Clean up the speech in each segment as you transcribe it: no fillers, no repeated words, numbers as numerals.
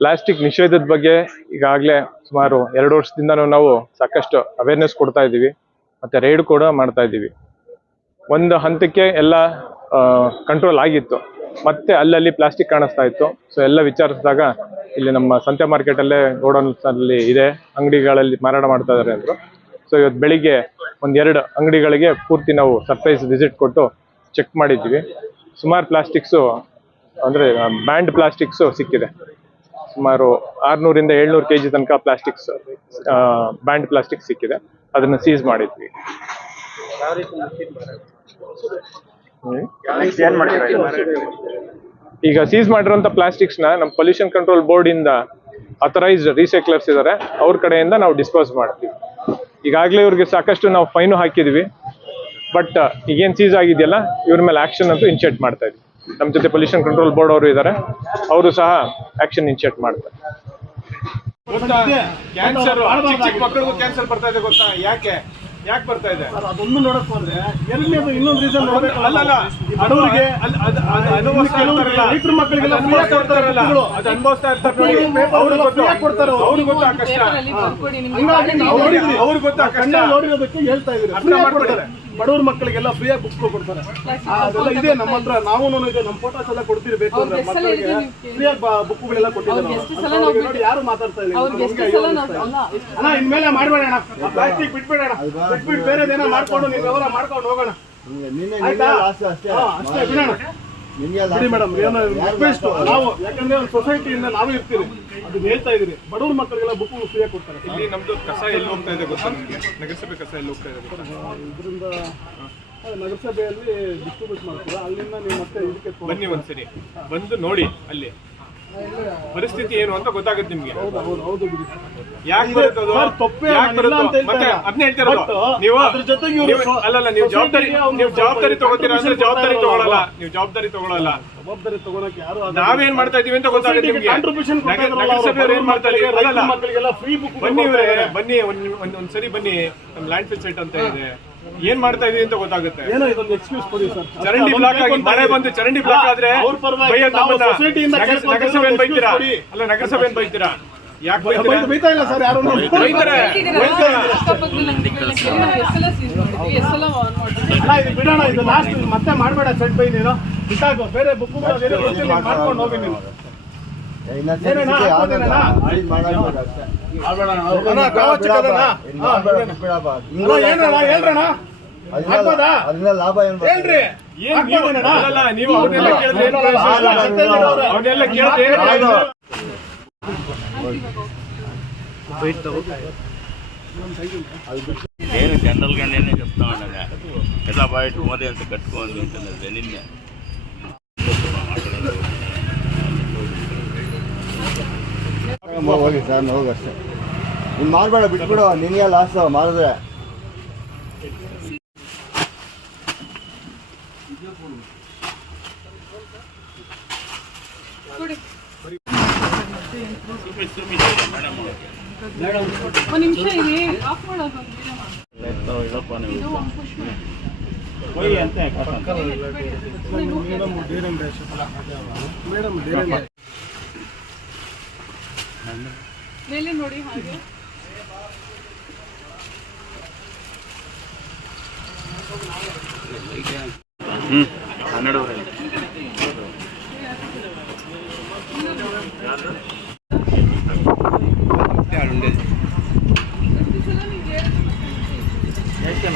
Plastic ನಿಷೇಧದ ಬಗ್ಗೆ ಈಗಾಗಲೇ ಸುಮಾರು 2 ವರ್ಷದಿಂದನೂ ನಾವು ಸಾಕಷ್ಟು ಅವೇರ್ನೆಸ್ ಕೊಡ್ತಾ ಇದ್ದೀವಿ, ಮತ್ತು ರೈಡ್ ಕೂಡ ಮಾಡ್ತಾ ಇದ್ದೀವಿ. ಒಂದು ಹಂತಕ್ಕೆ ಎಲ್ಲ ಕಂಟ್ರೋಲ್ ಆಗಿತ್ತು, ಮತ್ತೆ ಅಲ್ಲಲ್ಲಿ ಪ್ಲಾಸ್ಟಿಕ್ ಕಾಣಿಸ್ತಾ ಇತ್ತು. ಸೊ ಎಲ್ಲ ವಿಚಾರಿಸಿದಾಗ ಇಲ್ಲಿ ನಮ್ಮ ಸಂತೆ ಮಾರ್ಕೆಟಲ್ಲೇ ಗೋಡೌನ್ಸಲ್ಲಿ ಇದೆ, ಅಂಗಡಿಗಳಲ್ಲಿ ಮಾರಾಟ ಮಾಡ್ತಾ ಇದ್ದಾರೆ ಅಂದರು. ಸೊ ಇವತ್ತು ಬೆಳಿಗ್ಗೆ 1-2 ಅಂಗಡಿಗಳಿಗೆ ಪೂರ್ತಿ ನಾವು ಸರ್ಪ್ರೈಸ್ ವಿಸಿಟ್ ಕೊಟ್ಟು ಚೆಕ್ ಮಾಡಿದ್ದೀವಿ. ಸುಮಾರು ಪ್ಲಾಸ್ಟಿಕ್ಸು ಅಂದರೆ ಬ್ಯಾಂಡ್ ಪ್ಲಾಸ್ಟಿಕ್ಸು ಸಿಕ್ಕಿದೆ. ಸುಮಾರು 600 ಇಂದ 700 kg ತನಕ ಪ್ಲಾಸ್ಟಿಕ್ಸ್, ಬ್ಯಾಂಡ್ ಪ್ಲಾಸ್ಟಿಕ್ ಸಿಕ್ಕಿದೆ. ಅದನ್ನು ಸೀಸ್ ಮಾಡಿದ್ವಿ. ಈಗ ಸೀಸ್ ಮಾಡಿರುವಂಥ ಪ್ಲಾಸ್ಟಿಕ್ಸ್ನ ನಮ್ಮ ಪೊಲ್ಯೂಷನ್ ಕಂಟ್ರೋಲ್ ಬೋರ್ಡ್ ಇಂದ ಅಥರೈಸ್ಡ್ ರೀಸೈಕ್ಲರ್ಸ್ ಇದ್ದಾರೆ, ಅವ್ರ ಕಡೆಯಿಂದ ನಾವು ಡಿಸ್ಪೋಸ್ ಮಾಡ್ತೀವಿ. ಈಗಾಗಲೇ ಇವ್ರಿಗೆ ಸಾಕಷ್ಟು ನಾವು ಫೈನು ಹಾಕಿದ್ವಿ. ಬಟ್ ಈಗೇನು ಸೀಸ್ ಆಗಿದೆಯಲ್ಲ, ಇವ್ರ ಮೇಲೆ ಆಕ್ಷನ್ ಅಂತೂ ಇನಿಷಿಯೇಟ್ ಮಾಡ್ತಾ ಇದ್ವಿ. ನಮ್ಮ ಜೊತೆ ಪೊಲ್ಯೂಷನ್ ಕಂಟ್ರೋಲ್ ಬೋರ್ಡ್ ಅವರು ಇದ್ದಾರೆ, ಅವರು ಸಹ ಆಕ್ಷನ್ ಇನಿಷಿಯೇಟ್ ಮಾಡ್ತಾರೆ. ಕ್ಯಾನ್ಸರ್, ಚಿಕ್ಕ ಮಕ್ಕಳಿಗೂ ಕ್ಯಾನ್ಸರ್ ಬರ್ತಾ ಇದೆ ಗೊತ್ತಾ? ಯಾಕೆ ಬರ್ತಾ ಇದೆ ಅದೊಂದು ನೋಡಕ್ ಹೋದ್ರೆ ಎರಡನೇದು ಇನ್ನೊಂದು ರೀಸನ್ ನೋಡ್ಬೇಕು. ಬಡವರಿಗೆ ರೈತರ ಮಕ್ಕಳಿಗೆಲ್ಲ ಅದು ಅನುಭವಿಸ್ತಾ ಇರ್ತಾರೆ, ಅವ್ರಿಗೆ ಗೊತ್ತಾ ಕಷ್ಟ, ಅವ್ರಿಗೆ ಗೊತ್ತಾ ಕಷ್ಟ ನೋಡಿರೋದಕ್ಕೆ ಹೇಳ್ತಾ ಇದ್ದೀವಿ. ಬಡವ್ರ ಮಕ್ಕಳಿಗೆಲ್ಲ ಫ್ರೀಯಾಗಿ ಬುಕ್ಸ್ ಕೊಡ್ತಾರೆ. ಅದೆಲ್ಲ ಇದೆ ನಮ್ಮ ಹತ್ರ, ನಾವು ಇದೆ, ನಮ್ಮ ಫೋಟೋಸ್ ಎಲ್ಲ ಕೊಡ್ತೀರಿ. ಬೇಕು ಅಂದ್ರೆ ಮಕ್ಕಳಿಗೆ ಫ್ರೀಯಾಗಿ ಬುಕ್ಗಳೆಲ್ಲ ಕೊಟ್ಟಿದ್ದಾರೆ ನೋಡಿ. ಯಾರು ಮಾತಾಡ್ತಾ ಇಲ್ಲ ಅಣ್ಣ, ಇನ್ಮೇಲೆ ಮಾಡ್ಬೇಡಣ, ಪ್ಲಾಸ್ಟಿಕ್ ಬಿಟ್ಬಿಡೋಣ, ಬಿಟ್ಬಿಟ್ಟು ಬೇರೆದೇನೋ ಮಾಡ್ಕೊಂಡು ನೀವು ವ್ಯವಹಾರ ಮಾಡ್ಕೊಂಡು ಹೋಗೋಣ. ಅಷ್ಟೇ ಬಿಡೋಣ ಬಿಡಿ ಮೇಡಮ್. ಏನೋ ರಿಕ್ವೆಸ್ಟ್, ನಾವು ಯಾಕಂದ್ರೆ ಒಂದು ಸೊಸೈಟಿಯಿಂದ ನಾವು ಇರ್ತೀವಿ, ಅದು ಹೇಳ್ತಾ ಇದೀರಿ. ಬಡವ್ರ ಮಕ್ಕಳಿಗೆಲ್ಲ ಬುಕ್ ಫ್ರೀಯಾಗಿ ಕೊಡ್ತಾರೆ. ಇಲ್ಲಿ ನಮ್ದು ಕಸ ಎಲ್ಲಿ ಹೋಗ್ತಾ ಇದೆ ಗೊತ್ತಾ ನಿಮಗೆ? ನಗರಸಭೆ ಕಸ ಎಲ್ಲಿ ಹೋಗ್ತಾ ಇದೆ? ಇದರಿಂದ ನಗರಸಭೆಯಲ್ಲಿ ಡಿಸ್ಟ್ರಿಬ್ಯೂಟ್ ಮಾಡ್ತೀರಾ, ಅಲ್ಲಿಂದ ನೀವು ಮತ್ತೆ ಇದಕ್ಕೆ ಬನ್ನಿ, ಒಂದ್ಸರಿ ಬಂದು ನೋಡಿ ಅಲ್ಲಿ ಪರಿಸ್ಥಿತಿ ಏನು ಅಂತ ಗೊತ್ತಾಗುತ್ತೆ ನಿಮ್ಗೆ. ಯಾಕೆ ಬರುತ್ತದು, ಅದನ್ನ ಹೇಳ್ತಿರೋದು. ನೀವು ಅಲ್ಲಲ್ಲ, ನೀವು ಜವಾಬ್ದಾರಿ ತಗೋತೀರಾ ಅಂದ್ರೆ ಜವಾಬ್ದಾರಿ ತಗೊಳಲ್ಲ, ನೀವು ಜವಾಬ್ದಾರಿ ತಗೊಳಲ್ಲ. ಜವಾಬ್ದಾರಿ ತಗೊಳಕ್ಕೆ ಯಾರು ನಾವೇನ್ ಮಾಡ್ತಾ ಇದೀವಿ ಅಂತ ಗೊತ್ತಾಗುತ್ತೆ ನಿಮ್ಗೆ. ನಗರಸಭೆಯವರು ಏನ್ ಮಾಡ್ತಾ ಇದೀವಿ, ಮಕ್ಕಳಿಗೆಲ್ಲ ಫ್ರೀ ಬುಕ್. ಬನ್ನಿ ಇವ್ರೆ, ಬನ್ನಿ ಒಂದ್ಸರಿ ಬನ್ನಿ, ನಮ್ ಲ್ಯಾಂಡ್ ಫಿಲ್ ಸೈಟ್ ಅಂತ ಇದೆ, ಏನ್ ಮಾಡ್ತಾ ಇದೀವಿ ಅಂತ ಗೊತ್ತಾಗುತ್ತೆ. ಏನೋ ಇದೊಂದು ಎಕ್ಸ್ಕ್ಯೂಸ್ ಕೊಡಿ ಸರ್. ಚರಂಡಿ ಬ್ಲಾಕ್ ಆಗಿ ಮಳೆ ಬಂದು ಚರಂಡಿ ಬ್ಲಾಕ್ ಆದ್ರೆ ನಗರಸಭೆಯನ್ನು ಬೈತೀರಾ? ಅಲ್ಲ, ನಗರಸಭೆಯನ್ನು ಬೈತೀರಾ? ಯಾಕೆ ಬೈತಾ ಇಲ್ಲ ಸರ್, ಯಾರು ಬೈತಾರೆ? ಬಿಡೋಣ, ಇದು ಲಾಸ್ಟ್, ಮತ್ತೆ ಮಾಡಬೇಡ ಸೆಟ್ ಬೈ. ನೀನು ಬಿಟ್ಟಾಗೋ, ಬೇರೆ ಬುಕ್ ಮಾಡ್ಕೊಂಡು ಹೋಗಿ. ನೀವು ಲಾಭ ಹೇಳ್ರಿ. ನೀವು ಅವನ್ನೆಲ್ಲ ಕೇಳಿದ್ರೆ నేను జనరల్గానే చెప్తా ఉండగా ఎలా బయట మోదీ అంత కట్టుకోవాలి ఉంటుంది నిన్నే ಹೋಗಿ ಸರ್, ಹೋಗಿ ಅಷ್ಟೇ. ನೀನು ಮಾಡಬೇಡ, ಬಿಟ್ಬಿಡು, ನಿನಗೆ ಲಾಸ್ ಮಾಡಿದ್ರೆ. ಒಂದು ನಿಮಿಷ ಇದೆ, ಆಫ್ ಮಾಡೋದು ಮೇಲೆ ನೋಡಿ. ಹಾಗೆ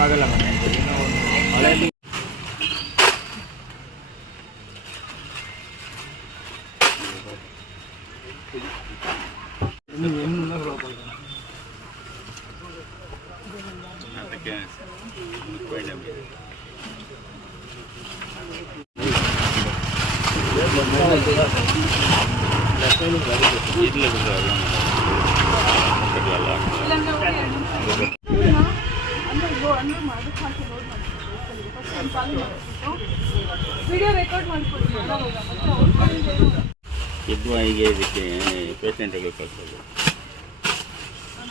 ಆಗಲ್ಲ ವಿಡಿಯೋ ರೆಕಾರ್ಡ್ ಮಾಡ್ಕೊಡ್ತೀನಿ. ಕಿದ್ವಾಯಿಗೆ ಇದಕ್ಕೆ ಪೇಷೆಂಟ್ಗೆ ಕಳ್ಸೋದು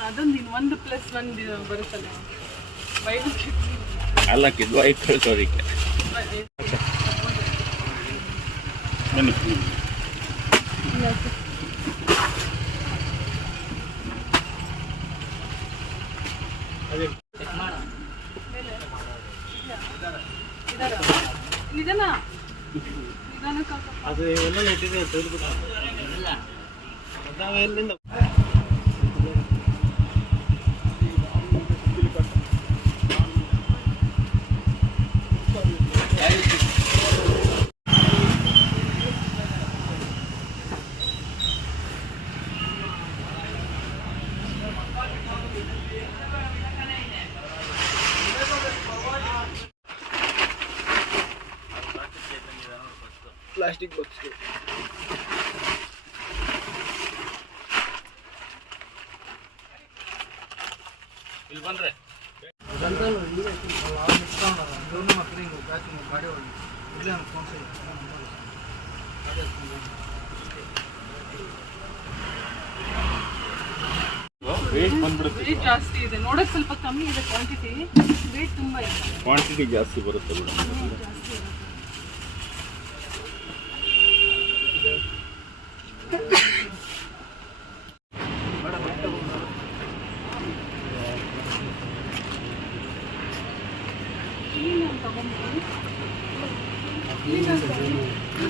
ಅದೊಂದು 1+1 ಬರುತ್ತಲ್ಲ, ಅಲ್ಲ ಕಿದ್ವಾಯಿ ಕಳ್ಸೋದಕ್ಕೆ. ಬನ್ನಿ ಪ್ಲಾಸ್ಟಿಕ್ ಬಾಕ್ಸ್ ಇಲ್ಲಿ ಬಂದ್ರೆ ವೇಟ್ ಬಂದ್ಬಿಡುತ್ತೆ. ವೇಟ್ ಜಾಸ್ತಿ ಇದೆ, ನೋಡಕ್ ಸ್ವಲ್ಪ ಕಮ್ಮಿ ಇದೆ ಕ್ವಾಂಟಿಟಿ, ವೇಟ್ ತುಂಬಾ ಇದೆ. ಕ್ವಾಂಟಿಟಿ ಜಾಸ್ತಿ ಬರುತ್ತೆ ಮೇಡಮ್. ಜಾಸ್ತಿ ಇರುತ್ತೆ.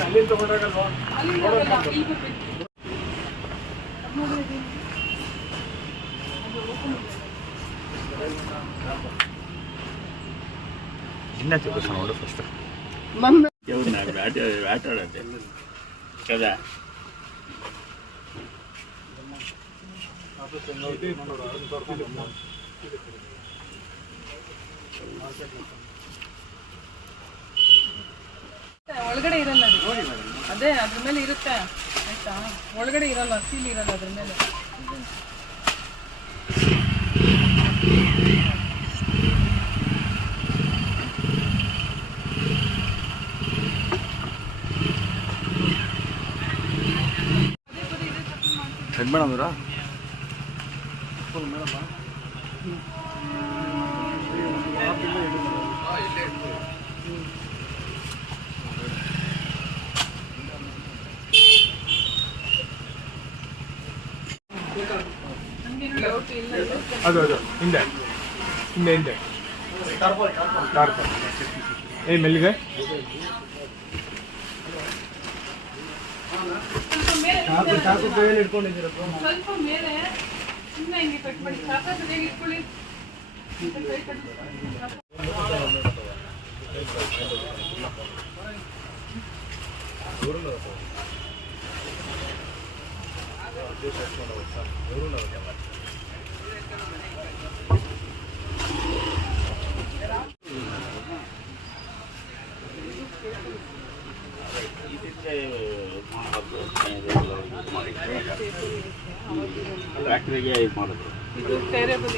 ಅಲ್ಲಿ ತಗೊಂಡಾಗಲ್ವಾ ಅಲ್ಲಿ ಹೋಗಲ್ಲ, ಇಲ್ಲಿ ಬರ್ಬೇಕು. ನೋಡು ಫಸ್ಟ್ ನನ್ನ ಆಟ ಆಡತ್ತೆ కదా. ಒಳಗಡೆ ಇರಲ್ಲ ಅದು. ಅದೇ ಅದ್ರ ಮೇಲೆ ಇರುತ್ತೆ ಆಯ್ತಾ, ಒಳಗಡೆ ಇರಲ್ಲ, ಸೀಲ್ ಇರಲ್ಲ ಅದ್ರ ಮೇಲೆ. ಮೇಡಮ್ ಇವರ ನಮ್ಗೇನು ಡೌಟ್ ಇಲ್ಲ. ಅದು ಹಿಂದೆ ಹಿಂದೆ ಹಿಂದೆ ಟಾರ್ಪಲ್ ಮೆಲ್ಲಿಗೆ ಸ್ವಲ್ಪ ಮೇಲೆ ಸುಮ್ಮನೆ ಹಿಂಗೆ ಕಟ್ ಮಾಡಿ ಸಾಕು, ಸರಿಯಾಗಿ ಇಟ್ಕೊಳ್ಳಿ. ಕೈ ಕಟ್ಟಿ. ಫ್ಯಾಕ್ಟ್ರಿಗೆ ಇದು ಮಾಡಿದ್ರು. ಇದು ಟೇರೇಬಲ್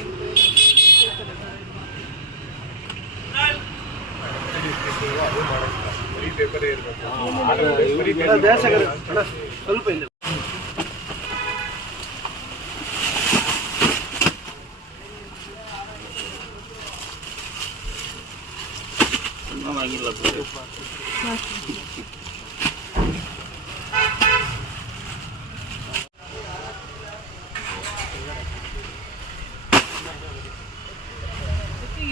ಸ್ವಲ್ಪ ಇಲ್ಲ ಆಗಿಲ್ಲ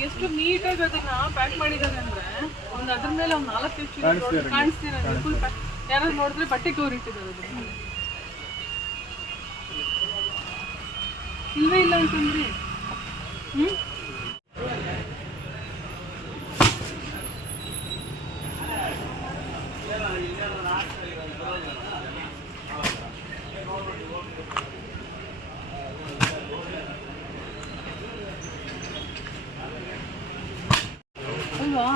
ಎಷ್ಟು ನೀಟಾಗಿ ಅದನ್ನ ಪ್ಯಾಕ್ ಮಾಡಿದ್ದಾರೆ ಅಂದ್ರೆ ಅವ್ನು ಅದ್ರ ಮೇಲೆ ಅವ್ನು 4 ಕಾಣಿಸ್ತೀರ ಫುಲ್ ಪ್ಯಾಕ್. ಯಾರಾದ್ರು ನೋಡಿದ್ರೆ ಬಟ್ಟೆ ಕವರ್ ಇಟ್ಟಿದ್ದಾರೆ ಅದ್ರ ಮೇಲೆ. ಇಲ್ವೇ ಇಲ್ಲ ಅಂತಂದ್ರಿ. ಅಲ್ವಾ,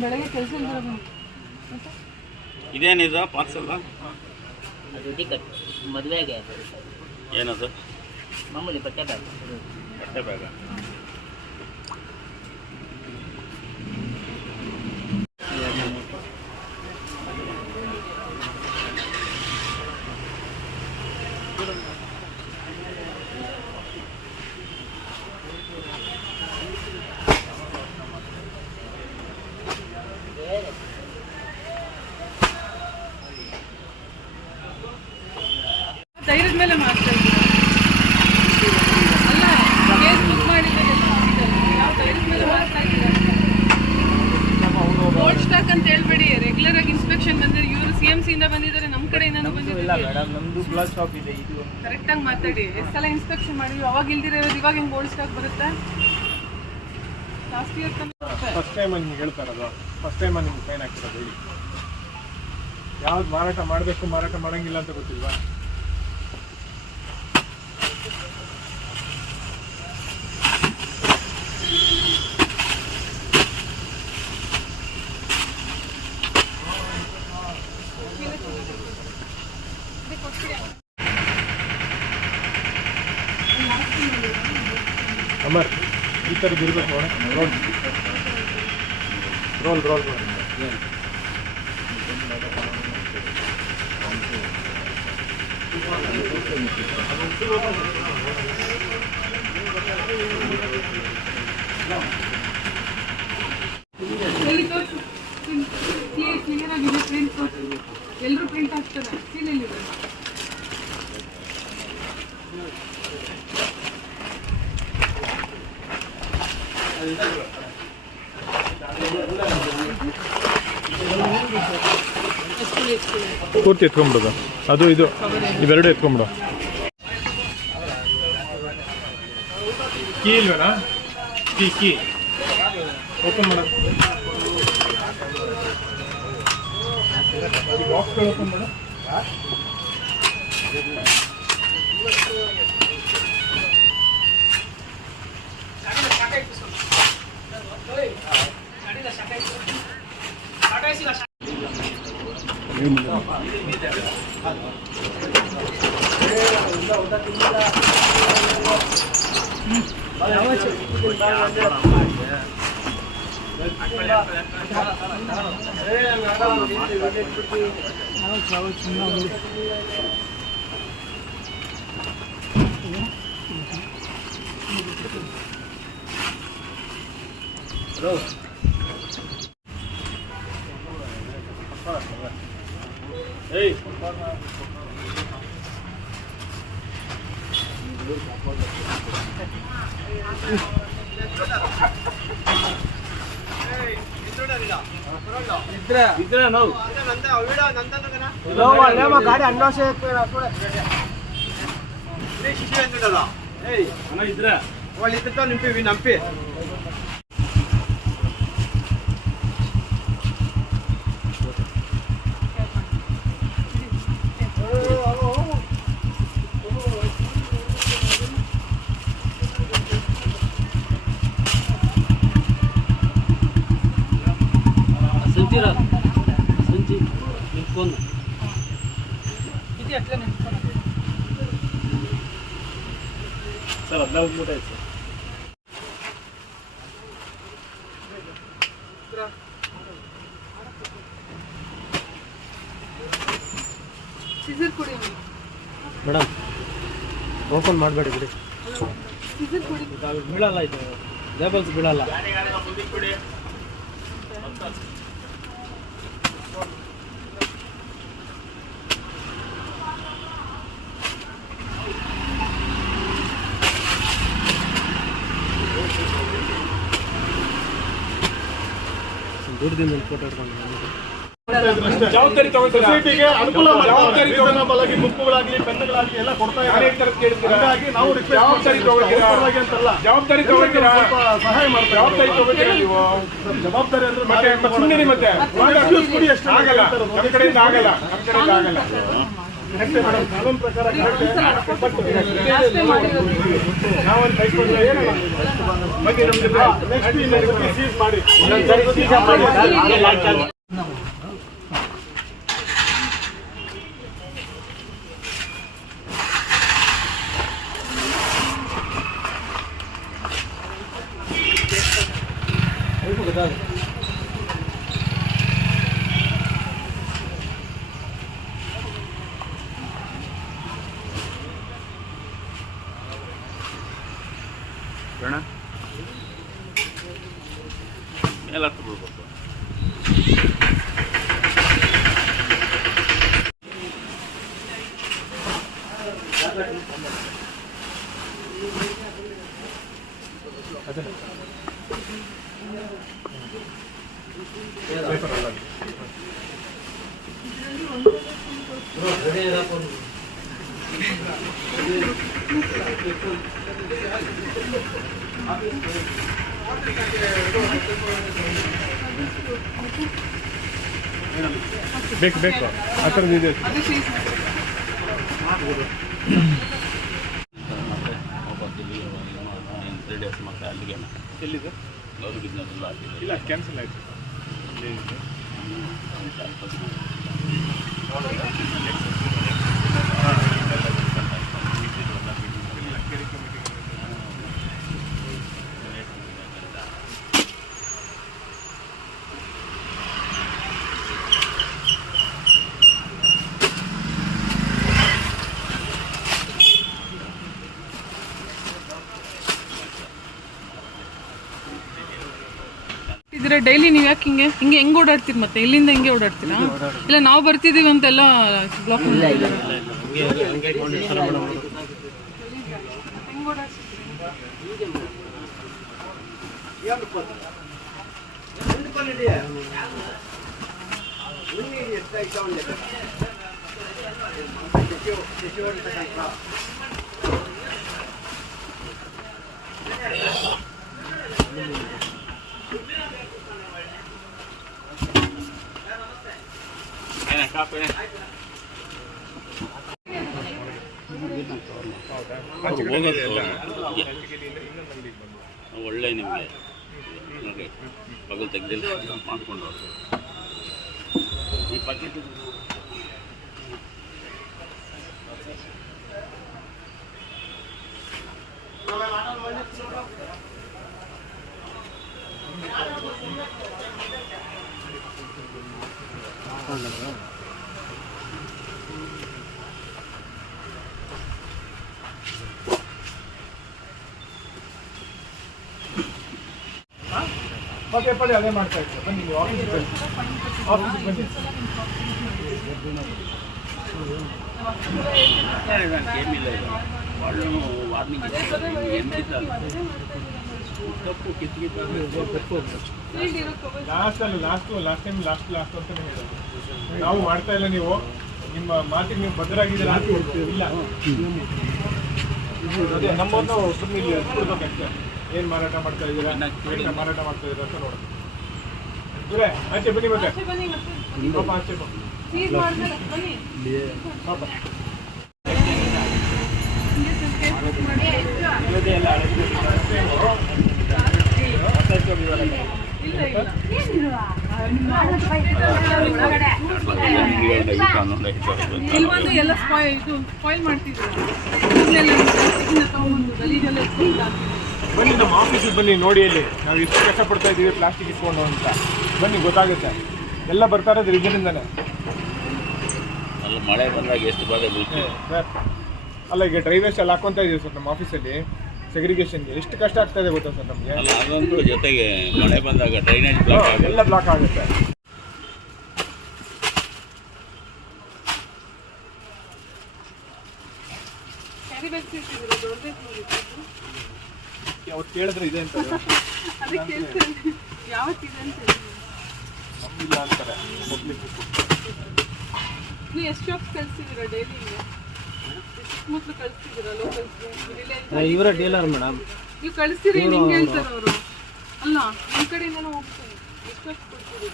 ಬೆಳಗ್ಗೆ ಕೆಲಸ ಇಲ್ದಿರ ಇದೇನಿದು ಪಾರ್ಸಲ್? ಅದು ಟಿಕೆಟ್ ಮದುವೆಗೆ ಏನದು? ಮಾಮೂಲಿ ಬಟ್ಟೆ ಬ್ಯಾಗ್. ಬಟ್ಟೆ ಬ್ಯಾಗ? ಧೈರ್ಯದ ಮೇಲೆ ಮಾಡ್ತಾ ಇದ್ದೀರಾ? ಅಲ್ಲ, ಕೇಸ್ ಬುಕ್ ಮಾಡಿದ್ರೆ ಯಾವ ಧೈರ್ಯದ ಮೇಲೆ ಮಾಡ್ತಾ ಇದ್ದೀರಾ? ಗೋಲ್ಡ್ ಸ್ಟಾಕ್ ಅಂತ ಇನ್ಸ್ಪೆಕ್ಷನ್ ಬಂದಿದೆ, ಇವರು CMC ಇಂದ ಬಂದಿದ್ದಾರೆ, ನಮ್ಮ ಕಡೆ ಏನಾದ್ರು ಇಲ್ಲ ಬಂದಿದೆ ಮೇಡಮ್, ನಮ್ದು ಗ್ಲಾಸ್ ಶಾಪ್ ಇದೆ. ಇದು ಕರೆಕ್ಟಾಗಿ ಮಾತಾಡಿ. ಎಷ್ಟು ಸಲ ಇನ್ಸ್ಪೆಕ್ಷನ್ ಮಾಡಿದ್ವಿ, ಅವಾಗ ಇಲ್ದಿರೋದು ಇವಾಗ ಹೆಂಗೆ ಓಡಿಸ್ಕಾಕ್ ಬರುತ್ತೆ? ಜಾಸ್ತಿ ಫಸ್ಟ್ ಟೈಮ್ ನಿಮ್ಗೆ ಹೇಳ್ತಾ ಇರೋದು, ಫಸ್ಟ್ ಟೈಮ್ ನಿಮ್ಗೆ ಫೈನ್ ಹಾಕ್ತಿರೋದು ಹೇಳಿ. ಯಾವ್ದು ಮಾರಾಟ ಮಾಡಬೇಕು ಮಾರಾಟ ಮಾಡಂಗಿಲ್ಲ ಅಂತ ಗೊತ್ತಿಲ್ವಾ? ಅಮರ್, ಈ ಥರದ್ದು ಇರ್ಬೇಕು ನೋಡಿ. ರೋಲ್ ರೋಲ್ ರೋಲ್ ಎಲ್ಲಿ ತೋರಿಸು, ಕ್ಲಿಯರ್ ಆಗಿದೆ ಪ್ರಿಂಟ್ ತೋರಿಸು. ಎಲ್ಲರೂ ಪ್ರಿಂಟ್ ಹಾಕ್ತಾರೆ, ಸೀಲಲ್ಲಿ ಪೂರ್ತಿ ಎತ್ಕೊಂಡ್ಬಿಡೋದು, ಅದು ಇದು ಇವೆರಡು ಎತ್ಕೊಂಡ್ಬಿಡು. ಕೀ ಇಲ್ವೇನಾ? ಕೀ ಓಪನ್ ಮಾಡ, ಬಾಕ್ಸ್ಗಳು ಓಪನ್ ಮಾಡ. ಗಾಡಿ ಅಂಡೋಸೆ ನಂಪಿ ಸಂಜಿ ನಿಂತ್ಕೊಂಡು ಇದು ಅಟ್ಲೇ ನಿಂತ್ಕೊಂಡು ಸರ್ 14 ಮೂಟೆ ಆಯ್ತು ಸರ್. ಸಿಸರ್ ಕೊಡಿ ಮೇಡಮ್, ಓಪನ್ ಮಾಡಬೇಡಿ ಬಿಡಿ, ಸಿಸರ್ ಕೊಡಿ. ಬೀಳಲ್ಲ, ಇದು ಲೇಬಲ್ಸ್ ಬೀಳಲ್ಲ. ದೂರದಿಂದ ಫೋಟೋ ಹಿಡ್ಕೊಂಡು ಜವಾಬ್ದಾರಿ ತಗೋತೀರಾ? ಸೊಸೈಟಿಗೆ ಅನುಕೂಲ ರೀಸನಬಲ್ ಆಗಿ ಬುಕ್ಗಳಾಗಲಿ ಪೆನ್ಗಳಾಗಲಿ ಎಲ್ಲ ಕೊಡ್ತಾ ಇದ್ದಾರೆ. ಹಾಗಾಗಿ ನಾವು ಜವಾಬ್ದಾರಿ ತಗೋತೀರಾ? ಅಂತಲ್ಲ, ಜವಾಬ್ದಾರಿ ತಗೋತೀರಾ? ಸ್ವಲ್ಪ ಸಹಾಯ ಮಾಡ್ತಾರೆ. ಜವಾಬ್ದಾರಿ ತಗೋತೀರಾ ನೀವು? ಜವಾಬ್ದಾರಿ ಅಂದ್ರೆ ಮತ್ತೆ ಸುಮ್ಮನೆ ಮತ್ತೆ ಕೊಡಿ ಎಷ್ಟು ಆಗಲ್ಲ, ನಮ್ಮ ಕಡೆಯಿಂದ ಆಗಲ್ಲ, ನಮ್ಮ ಕಡೆಯಿಂದ ಆಗಲ್ಲ. ಮೇಡಮ್ ಕಾನೂನು ಪ್ರಕಾರ ಜಾಸ್ತಿ ಮಾಡಿರೋದು ನಾವೊಂದು ಕೈಗೊಂಡ್ರೆ ಏನಲ್ಲ ಬಗ್ಗೆ ನೆಕ್ಸ್ಟ್ ಇನ್ನೊಂದು ಸೀಸ್ ಮಾಡಿ ಮೇಲೆ ಹತ್ತು ಬಿಡ್ಬೇಕು. ಬೇಕು ಬೇಕು ಆ ಥರದ್ದು ಇದೆ. ಅದು ಸೀಸ್ ಮಾಡಿ. ವಾಪಸ್ ಇಲ್ಲಿ 3 ಡೇಸ್ ಮತ್ತೆ ಅಲ್ಲಿಗೆ ಎಲ್ಲಿದೆ? ಗೌರಿಬಿದ್ನಲ್ಲ ಅಲ್ಲಿದೆ. ಇಲ್ಲ ಕ್ಯಾನ್ಸಲ್ ಆಯಿತು. ಇದ್ರೆ ಡೈಲಿ ನೀವು ಯಾಕೆ ಹಿಂಗೆ ಹೆಂಗ್ ಓಡಾಡ್ತೀರಿ ಮತ್ತೆ ಇಲ್ಲಿಂದ ಹಿಂಗೆ ಓಡಾಡ್ತೀರಾ? ಇಲ್ಲ ನಾವು ಬರ್ತಿದೀವಿ ಅಂತೆಲ್ಲ ಬ್ಲಾಕ್ ಒಳ್ಳೆ ನಿಮಗೆ ನೋಡಿ ಪಗಲು ತೆಗೆದಿಲ್ಲ ಮಾಡ್ಕೊಂಡು ಈ ಪ್ಯಾಕೆಟ್ ಪದೇ ಪದೇ ಅದೇ ಮಾಡ್ತಾ ಇತ್ತು. ಬನ್ನಿ ನೀವು ಆಫೀಸಿಗೆ ಬನ್ನಿ. ಆಫೀಸಿಗೆ ಬನ್ನಿ. ಏನಿಲ್ಲ ಇದು ಒಳ್ಳೆ ವಾರ್ನಿಂಗ್ ತಪ್ಪು ಕಿತ್ತು ಲಾಸ್ಟ್ ಲಾಸ್ಟ್ ಅಂತಾನೆ ಹೇಳೋದು. ನಾವು ಮಾಡ್ತಾ ಇಲ್ಲ, ನೀವು ನಿಮ್ಮ ಮಾತಿಗೆ ನೀವು ಭದ್ರಾಗಿದ್ದೀರಾ ಅಂತ ಹೇಳ್ತೀವಿ. ಇಲ್ಲ ಅದೇ ನಮ್ಮನ್ನು ಸುಮ್ಮನೆ ಇಲ್ಲಿ ಕೊಡ್ಬೇಕಷ್ಟೇ. ಏನು ಮಾರಾಟ ಮಾಡ್ತಾ ಇದ್ದೀರಾ, ಮಾರಾಟ ಮಾಡ್ತಾ ಇದ್ದೀರಾ ಅಂತ ನೋಡೋದು. ಇವರೇ ಆಚೆ ಬನ್ನಿ ಮತ್ತೆ ಬನ್ನಿ ಮತ್ತೆ ಪಾಪ ಆಚೆ ಬನ್ನಿ ಸೀಸ್ ಮಾಡ್ದಲ್ಲ ಬನ್ನಿ ಪಾಪ. ಇಲ್ಲಿ ಬಂದು ಎಲ್ಲ ಸ್ಪಾಯ್ಲ್ ಮಾಡ್ತಿದ್ರು. ಗಲೀಜೆಲ್ಲ ಇಟ್ಕೊಂಡು ಬನ್ನಿ ನಮ್ಮ ಆಫೀಸಿಗೆ ಬನ್ನಿ, ನೋಡಿ ಇಲ್ಲಿ ನಾವು ಎಷ್ಟು ಕಷ್ಟಪಡ್ತಾ ಇದ್ದೀವಿ ಪ್ಲಾಸ್ಟಿಕ್ ಇಟ್ಕೊಂಡು ಅಂತ. ಬನ್ನಿ ಗೊತ್ತಾಗುತ್ತೆ. ಎಲ್ಲ ಬರ್ತಾ ಇರೋದು ರೀಸನಿಂದಾನೆ. ಅಲ್ಲ ಮಳೆ ಬಂದಾಗ ಎಷ್ಟು ಬಾಧೆ ಬೀಳ್ತೀವಿ. ಸರ್ ಅಲ್ಲ, ಈಗ ಡ್ರೈ ವೇಸ್ಟ್ ಎಲ್ಲ ಹಾಕ್ಕೊಂತ ಇದೀವಿ ಸರ್ ನಮ್ಮ ಆಫೀಸಲ್ಲಿ. ಸೆಗ್ರಿಗೇಷನ್ಗೆ ಎಷ್ಟು ಕಷ್ಟ ಆಗ್ತಾ ಇದೆ ಗೊತ್ತಾ ಸರ್ ನಮಗೆ. ಅಲ್ಲ ಅದಂತೂ ಜೊತೆಗೆ ಮಳೆ ಬಂದಾಗ ಡ್ರೈನೇಜ್ ಬ್ಲಾಕ್ ಆಗುತ್ತೆ. ಎಲ್ಲ ಬ್ಲಾಕ್ ಆಗುತ್ತೆ. ಕ್ಯಾರಿ ಬ್ಯಾಗ್ಸ್ ಇಟ್ಟಿದ್ರು ದೊಡ್ಡದು ಅವ್ರು ಕೇಳಿದ್ರೆ ಇದೆ ಅಂತ ಅದಕ್ಕೆ ಕೇಳ್ತಾರೆ ಯಾವತ್ತಿದೆ ಅಂತ ಹೇಳಿ. ನಮ್ಮಿಲ್ಲ ಅಂತಾರೆ. ನೀವು ಎಷ್ಟು ಶಾಪ್ಸ್ ಕಳಿಸ್ತಿದ್ದೀರಾ ಡೈಲಿ? ಈಗ ಸುತ್ತಮುತ್ತಲು ಕಳಿಸ್ತಿದ್ದೀರಾ ಲೋಕಲ್ಸ್ಗೆ? ಇವರ ಡೀಲರ್ ಮೇಡಮ್. ನೀವು ಕಳಿಸ್ತೀರಿ ಹಿಂಗೆ ಹೇಳ್ತಾರೆ ಅವರು. ಅಲ್ಲ ನಿಮ್ಮ ಕಡೆಯಿಂದನೂ ಹೋಗ್ತಾರೆ. ಎಷ್ಟು ಶಾಪ್ಸ್ ಕೊಡ್ತೀರಿ?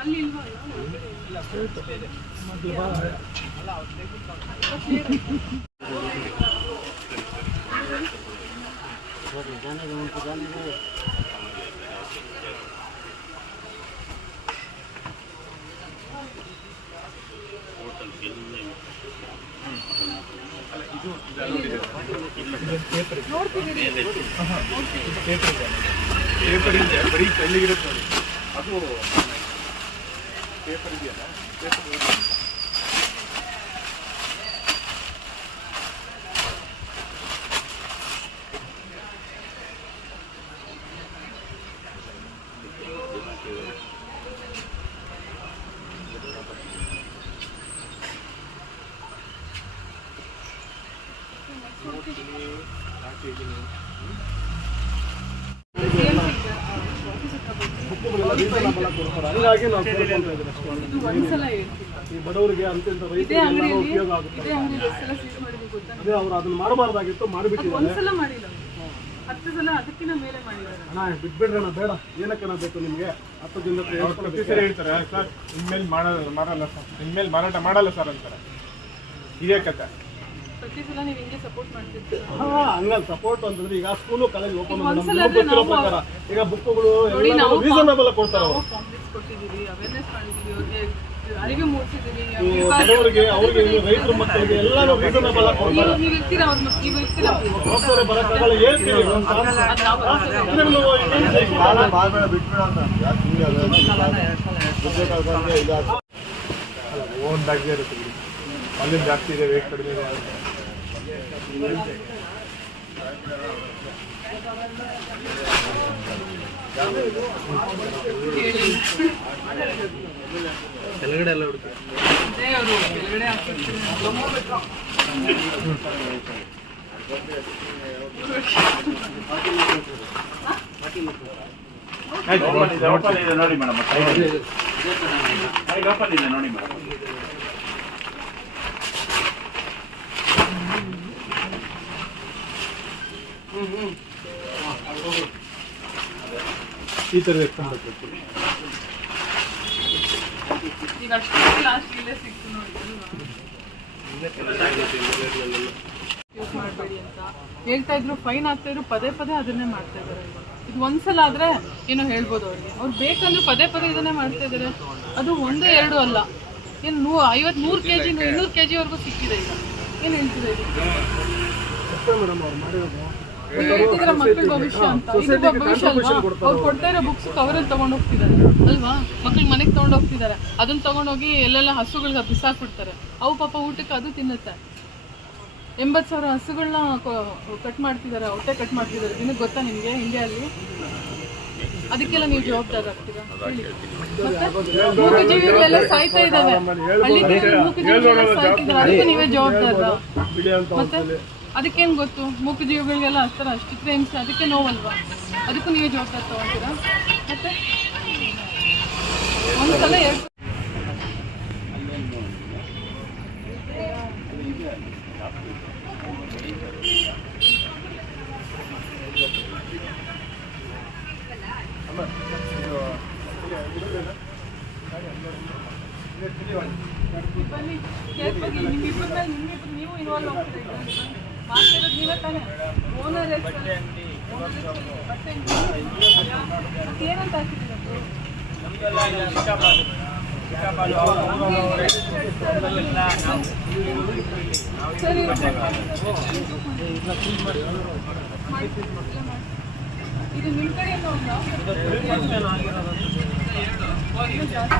ಅಲ್ಲಿ ಇಲ್ವಾ? ಪೇಪರ್ ಇದೆ, ಬರೀ ಕಲ್ಲಿಗಿರುತ್ತೆ ನೋಡಿ. ಅದು ಪೇಪರ್ ಇದೆಯಲ್ಲ, ಪೇಪರ್ ಬುಕ್ಕುಗಳೆಲ್ಲ ರೀಸನಬಲ್ ಆಗಿ ಕೊಡ್ತಾರೆ. ಹಂಗಾಗಿ ನಾವು ಕೇಳ್ಕೊಂತ ಇದ್ದೀವಿ ಅಷ್ಟೇ. ಇದು ಒಂದ್ಸಲ ಹೇಳ್ತೀನಿ. ಈ ಬಡವರಿಗೆ ಅಂತಿಂತ ಇದೇ ರೈತರಿಗೆ ಅಂಗಡಿಯಲ್ಲಿ ಉಪಯೋಗ ಆಗುತ್ತೆ. ಇದೇ ಅಂಗಡಿಯಲ್ಲಿ ಎಷ್ಟು ಸಲ ಸೀಸ್ ಮಾಡಿದ್ವಿ ಗೊತ್ತಾ? ಅದೇ ಅವ್ರು ಅದನ್ನ ಮಾಡಬಾರ್ದಾಗಿತ್ತು, ಮಾಡಿಬಿಟ್ಟಿದ್ದಾರೆ. ಒಂದ್ಸಲ ಮಾಡಿಲ್ಲ, 10 ಸಲ ಅದಕ್ಕಿಂತ ಮೇಲೆ ಮಾಡಿದ್ದಾರೆ. ಅಣ್ಣ ಬಿಟ್ಬಿಡ್ರಿ ಅಣ್ಣ, ಬೇಡ. ಏನಕ್ಕೆ ಬೇಕು ನಿಮಗೆ? 10 ದಿನದ ಪ್ರತಿ ಸರಿ ಹೇಳ್ತಾರೆ ಸರ್ ಇನ್ಮೇಲೆ ಮಾರಲ್ಲ ಸರ್, ಇನ್ಮೇಲೆ ಮಾರಾಟ ಮಾಡಲ್ಲ ಸರ್ ಅಂತಾರೆ. ಇದೇ ಕತೆ. ಪ್ರತಿ ಸಲ ನೀವು ಹಿಂಗೆ ಸಪೋರ್ಟ್ ಮಾಡ್ತಿರ್ತೀರ. ಹಂಗಲ್ಲ ಸಪೋರ್ಟ್ ಅಂತಂದ್ರೆ ಈಗ ಸ್ಕೂಲು ಕಾಲೇಜ್ ಓಪನ್ ಒಂದ್ಸಲ ಆದ್ರೆ ಪ್ರಕಾರ ಈಗ ಬುಕ್ಗಳು ನೋಡಿ, ನಾವು ರೀಸನಬಲ್ ಕೊಡ್ತಾರೆ ಅವರು. ಕಾಂಪ್ಲೆಕ್ಸ್ ಕೊಟ್ಟಿದ್ದೀವಿ, ಅವೇರ್ನೆಸ್ ಮಾಡಿದ್ದೀವಿ, ಅವ್ರಿಗೆ ಅರಿವು ಮೂಡಿಸಿದ್ದೀವಿ. ಬಡವರಿಗೆ ಅವ್ರಿಗೆ ರೈತರ ಮಕ್ಕಳಿಗೆ ಎಲ್ಲಾನು ರೀಸನಬಲ್ ಆಗಿ ಕೊಡ್ತಾರೆ. ನೀವು ಇರ್ತೀರಾ, ಅವ್ರ ನೀವು ಇರ್ತೀರಾ, ಹೋಗ್ತಾರೆ ಬರಕ್ಕಾಗಲ್ಲ, ಹೇಳ್ತೀವಿ ಅದು ನಾವು ಕಾಲ ಮಾಡ್ಬೇಡ ಬಿಟ್ಬಿಡ ಅಂತ ಯಾಕೆ ಸುಮ್ಮನೆ ಅದು ಒಂದಾಗೇ ಇರುತ್ತೆ ಬಿಡಿ. ಅಲ್ಲಿಂದ ಜಾಸ್ತಿ ಇದೆ, ವೇಟ್ ಕಡಿಮೆ ಇದೆ. ಕೆಳಗಡೆ ಎಲ್ಲ ಹುಡುಕಿ ಅದೇ ಅವರು ಕೆಳಗಡೆ ಹಾಕಿರ್ತೀವಿ. ಓಪನ್ ಇದೆ ನೋಡಿ ಮೇಡಮ್, ಓಪನ್ ಇದೆ ನೋಡಿ ಮೇಡಮ್. ಈ ಥರ ಎತ್ಕೊಂಡ್ಬೇಕು. ಈಗ ಅಷ್ಟು ಲಾಸ್ಟ್ ಇಲ್ಲೇ ಸಿಕ್ತು ನೋಡಿ ಯೂಸ್ ಮಾಡಬೇಡಿ ಅಂತ ಹೇಳ್ತಾ ಇದ್ರು, ಫೈನ್ ಆಗ್ತಾ ಇದ್ರು, ಪದೇ ಪದೇ ಅದನ್ನೇ ಮಾಡ್ತಾ ಇದ್ದಾರೆ. ಇದು ಒಂದ್ಸಲ ಆದ್ರೆ ಏನೋ ಹೇಳ್ಬೋದು ಅವ್ರಿಗೆ, ಅವ್ರು ಬೇಕಂದ್ರೆ ಪದೇ ಪದೇ ಇದನ್ನೇ ಮಾಡ್ತಾ ಇದ್ದಾರೆ. ಅದು 1 2 ಅಲ್ಲ, ಏನು 50-100 kg 200 kgವರೆಗೂ ಸಿಕ್ಕಿದೆ. ಈಗ ಏನು ಹೇಳ್ತಿದೆ ಇದು? ಮೇಡಮ್ ಅವ್ರು ಮಾಡಿರೋದು ನೀವು ಹೇಳ್ತಿದ್ದೀರ ಮಕ್ಕಳ ಭವಿಷ್ಯ ಅಂತ. ಇದು ಭವಿಷ್ಯ ಅಲ್ವಾ? ಅವ್ರು ಕೊಡ್ತಾ ಇರೋ ಬುಕ್ಸ್ ಕವರಲ್ಲಿ ತಗೊಂಡು ಹೋಗ್ತಿದ್ದಾರೆ ಅಲ್ವಾ? ಮಕ್ಳಿಗೆ ಮನೆಗೆ ತಗೊಂಡು ಹೋಗ್ತಿದ್ದಾರೆ, ಅದನ್ನ ತಗೊಂಡೋಗಿ ಎಲ್ಲೆಲ್ಲ ಹಸುಗಳಿಗೆ ಬಿಸಾಕ್ಬಿಡ್ತಾರೆ. ಅವು ಪಾಪ ಊಟಕ್ಕೆ ಅದು ತಿನ್ನುತ್ತೆ. 80,000 ಹಸುಗಳನ್ನ ಕಟ್ ಮಾಡ್ತಿದ್ದಾರೆ, ಹೊಟ್ಟೆ ಕಟ್ ಮಾಡ್ತಿದ್ದಾರೆ. ದಿನಕ್ಕೆ ಗೊತ್ತಾ ನಿಮಗೆ ಇಂಡಿಯಾದಲ್ಲಿ? ಅದಕ್ಕೆಲ್ಲ ನೀವು ಜವಾಬ್ದಾರ ಆಗ್ತೀರಾ? ಮತ್ತೆ ಮೂಕಜೀವಿಗಳೆಲ್ಲ ಸಾಯ್ತಾ ಇದ್ದಾವೆ, ಹಳ್ಳಿ ಮೂಕಜೀವಿಗಳೆಲ್ಲ ಸಾಯ್ತಿದ್ದಾರೆ, ಅದಕ್ಕೆ ನೀವೇ ಜವಾಬ್ದಾರ. ಮತ್ತೆ ಅದಕ್ಕೇನು ಗೊತ್ತು? ಮೂಕಜೀವಿಗಳಿಗೆಲ್ಲ ಹಚ್ತಾರೆ, ಅಷ್ಟಿದ್ರೆ ಹಿಂಸೆ, ಅದಕ್ಕೆ ನೋವಲ್ವಾ? ಅದಕ್ಕೂ ನೀವೇ ಜವಾಬ್ದಾರಿ ತಗೊಳ್ತೀರಾ? ಮತ್ತೆ ಒಂದ್ಸಲ ಬನ್ನಿ, ಕೇಳ್ಬನ್ನಿ. ನಿಮ್ಮಿಬ್ಬರ ಮೇಲೆ ನೀವು ಇನ್ವಾಲ್ವ್ ಆಗ್ತೀರಾ? ಮಾಡ್ತಿರೋದು ನೀವೇ ತಾನೇ. ಓನರ್ ಏನಂತ ಹಾಕಿದ್ದೀರ? ಸರಿ, ಇದು ನಿಮ್ಮ ಕಡೆಯಿಂದ ಒಂದು ಜಾಸ್ತಿ